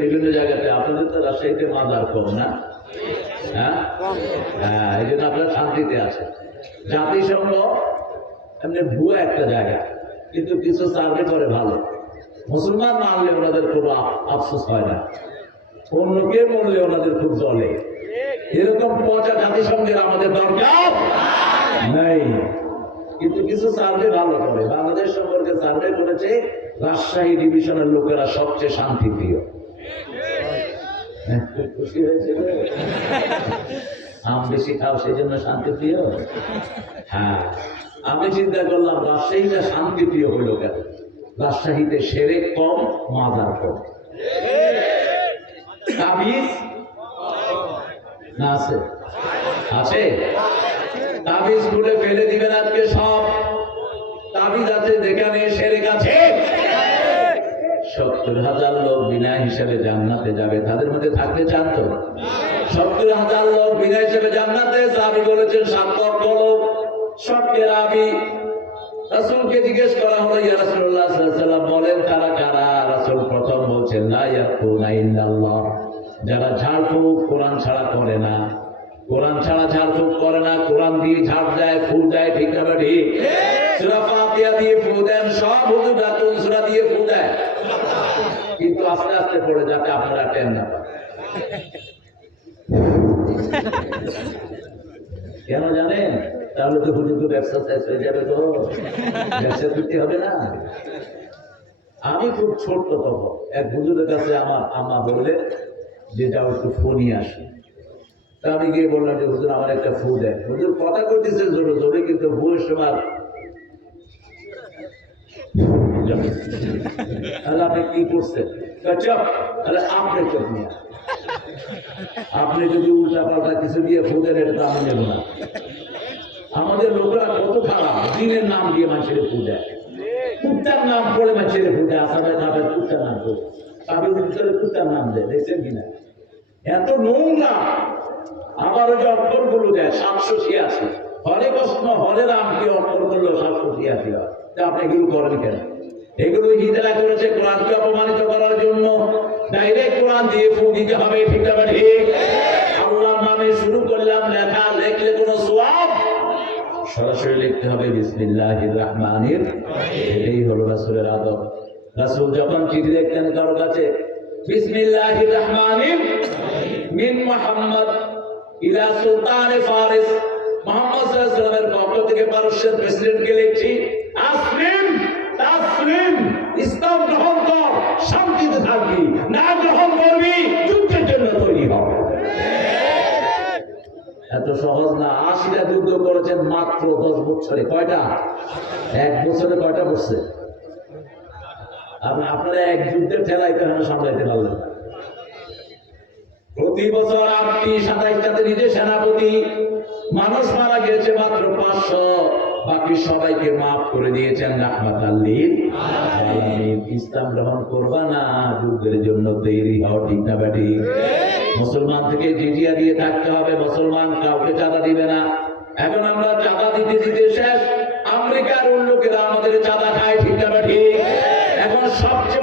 বিভিন্ন জায়গাতে আপনাদের তো রাজশাহীতে মাদার কম না? হ্যাঁ, এই জন্য আপনারা শান্তিতে আছে। জাতিসংঘ এমনি ভুয়া একটা জায়গা, কিন্তু কিছু সার্ভে করে ভালো। মুসলমান মানলে ওনাদের কোনো আফসোস হয় না, অন্যকে মরলে ওনাদের খুব জ্বলে। এরকম পচা জাতিসংঘের আমাদের দরকার নেই। কিন্তু কিছু সার্ভে ভালো করে। বাংলাদেশ সম্পর্কে সার্ভে করেছে রাজশাহী ডিভিশনের লোকেরা সবচেয়ে শান্তিপ্রিয়। খুশি হয়েছে? আম বেশি খাও সেই জন্য শান্তিপ্রিয়? হ্যাঁ, আমি চিন্তা করলাম রাজশাহীটা শান্তিপ্রিয় হইল কেন? রাজশাহীতে সেরেক কম, মাজার কম। তাবিজ না আছে? আছে। তাবিজ খুলে ফেলে দিবেন আজকে সব। তাবিজ আছে যেখানে সেরেক আছে। 70,000 লোক বিনা হিসাবে জান্নাতে যাবে, তাদের মধ্যে থাকতে চান তো? 70,000 লোক বিনা হিসাবে জান্নাতে। সাহাবী বলেছেন 7 লক্ষ লোক। সবকে রাবি। রাসূলকে জিজ্ঞেস করা হলো, ইয়া রাসূলুল্লাহ সাল্লাল্লাহু আলাইহি ওয়াসাল্লাম বলেন তারা কারা? রাসূল প্রথম বলছেন লা ইয়াকুনা ইল্লাল্লাহ, যারা ঝাড়ফুঁক কোরআন ছাড়া করে না। কোরআন ছাড়া ঝাড়ফুঁক করে না, কোরআন দিয়ে ঝাড় দেয়, ফুল দেয়, ঠিক না ঠিক? সূরা ফাতিহা দিয়ে ফু দেন, সব হুজুররা কোন সূরা দিয়ে ফু দেয়, কিন্তু আস্তে আস্তে পড়ে যাতে আপনারা টেন না পান। কেন জানেন? তাহলে তো হুজুর ব্যবসা শেষ হয়ে যাবে, তো ব্যবসা করতে হবে না। আমি খুব ছোট্ট তখন এক হুজুরের কাছে আমার আম্মা বললে যে যাও একটু ফু নিয়ে আসি। তা আমি গিয়ে বললাম যে হুজুর আমার একটা ফু দেন। হুজুর কথা করতেছে জোরে জোরে, কিন্তু ফুয়ের সময় তাহলে আপনি কি করছেন? তাহলে আপনি চোখ নিয়ে, আপনি যদি উল্টা পাল্টা কিছু দিয়ে ফু দেন, এটা তো আমি নেব না। আমাদের লোকেরা কত খারাপ, দিনের নাম দিয়ে মানুষের ফু দেয়, কুত্তার নাম করে মানুষের ফু দেয়। আসামে খাবেন কুত্তার নাম করে, তাদের ভিতরে কুত্তার নাম দেয়, দেখছেন কিনা? এত নোংরা। আবার ওই যে অক্ষরগুলো দেয় 786, হরে কৃষ্ণ হরে রাম কি অক্ষর করলো 786 হয়। তা আপনি এগুলো করেন কেন? এগুলো হিজরা করেছে কোরআনকে অপমানিত করার জন্য। ডাইরেক্ট কোরআন দিয়ে ফু দিতে হবে, ঠিক না ঠিক? আল্লাহর নামে শুরু করলাম লেখা, লিখলে কোনো সওয়াব? সরাসরি লিখতে হবে বিসমিল্লাহির রহমানির রহিম। এটাই হলো রাসূলের আদব। রাসূল যখন চিঠি লিখতেন কারো কাছে, বিসমিল্লাহির রহমানির রহিম মিন মুহাম্মদ ইলা সুলতানে ফারিস, মুহাম্মদ সাল্লাল্লাহু আলাইহি ওয়াসাল্লামের পক্ষ থেকে পারস্যের প্রেসিডেন্টকে লিখছি, আসলিম তাসলিম, ইসলাম গ্রহণ কর, শান্তিতে থাকবি, না গ্রহণ করবি যুদ্ধের জন্য তৈরি হ। এত সহজ না। 80টা যুদ্ধ করেছেন মাত্র 10 বছরে। কয়টা? 1 বছরে কয়টা করছে? আপনারা এক যুদ্ধের ঠেলায় কেন সামলাইতে পারলেন না? প্রতি বছর 27টাতে নিজে সেনাপতি। মানুষ মারা গিয়েছে মাত্র 500, বাকি সবাইকে মাফ করে দিয়েছেন রাহমাতাল লিল আলামিন। ইসলাম গ্রহণ করবা না, যুদ্ধের জন্য তৈরি হও, ঠিক না বেটি? মুসলমান থেকে জিজিয়া দিয়ে থাকতে হবে, মুসলমান কাউকে চাঁদা দিবে না। এখন আমরা চাঁদা দিতে দিতে শেষ। আমেরিকার লোকেরা আমাদের চাঁদা খায়, ঠিক না বেটি? এখন সবচেয়ে